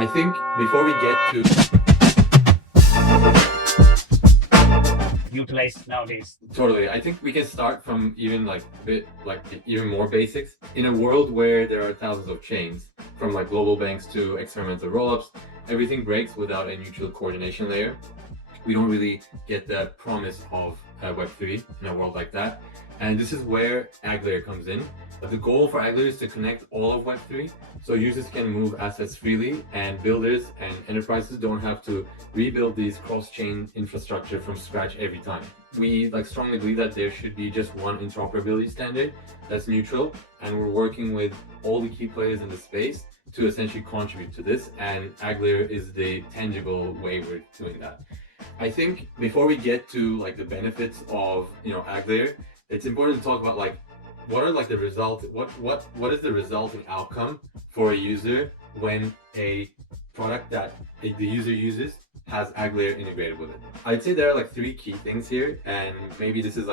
I think before we get to utilized nowadays. totally, I think we can start from even even more basics. In a world where there are thousands of chains, from like global banks to experimental rollups, everything breaks without a neutral coordination layer. We don't really get the promise of Web3 in a world like that. And this is where Agglayer comes in. The goal for Agglayer is to connect all of Web3 so users can move assets freely and builders and enterprises don't have to rebuild these cross-chain infrastructure from scratch every time. We strongly believe that there should be just one interoperability standard that's neutral, and we're working with all the key players in the space to essentially contribute to this, and Agglayer is the tangible way we're doing that. I think before we get to the benefits of Agglayer, it's important to talk about what are the result, what is the resulting outcome for a user when a product that the user uses has Agglayer integrated with it. I'd say there are three key things here, and maybe this is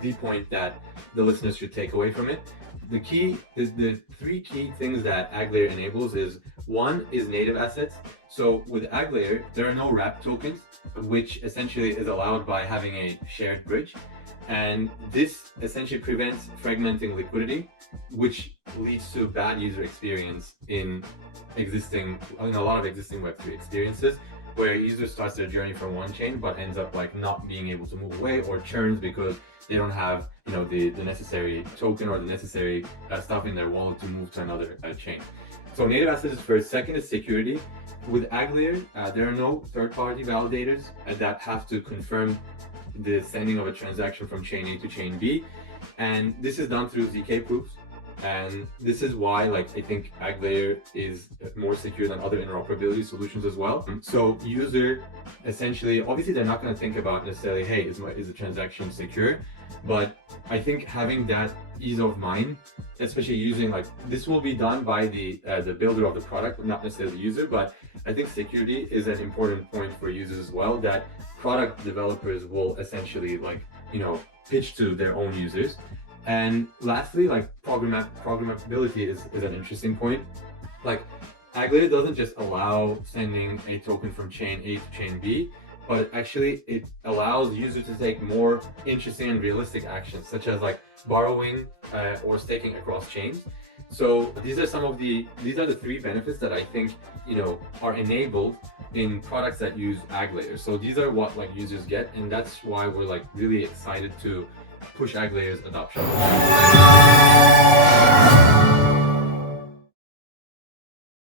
the point that the listeners should take away from it. The three key things that Agglayer enables is, one is native assets. So with Agglayer, there are no wrap tokens, which essentially is allowed by having a shared bridge. And this essentially prevents fragmenting liquidity, which leads to bad user experience in a lot of existing Web3 experiences, where a user starts their journey from one chain but ends up not being able to move away, or churns because they don't have the necessary token or the necessary stuff in their wallet to move to another chain. So native assets is first. Second is security. With Agglayer, there are no third-party validators that have to confirm the sending of a transaction from chain A to chain B, and this is done through ZK proofs. And this is why I think Agglayer is more secure than other interoperability solutions as well. So user essentially, obviously they're not going to think about necessarily, hey, is the transaction secure? But I think having that ease of mind, especially using this will be done by the builder of the product, not necessarily the user, but I think security is an important point for users as well, that product developers will essentially pitch to their own users. And lastly, programmability is an interesting point. Agglayer doesn't just allow sending a token from chain A to chain B, but actually it allows users to take more interesting and realistic actions, such as borrowing or staking across chains. So these are the three benefits that I think are enabled in products that use Agglayer. So these are what users get, and that's why we're really excited to push Agglayer's adoption.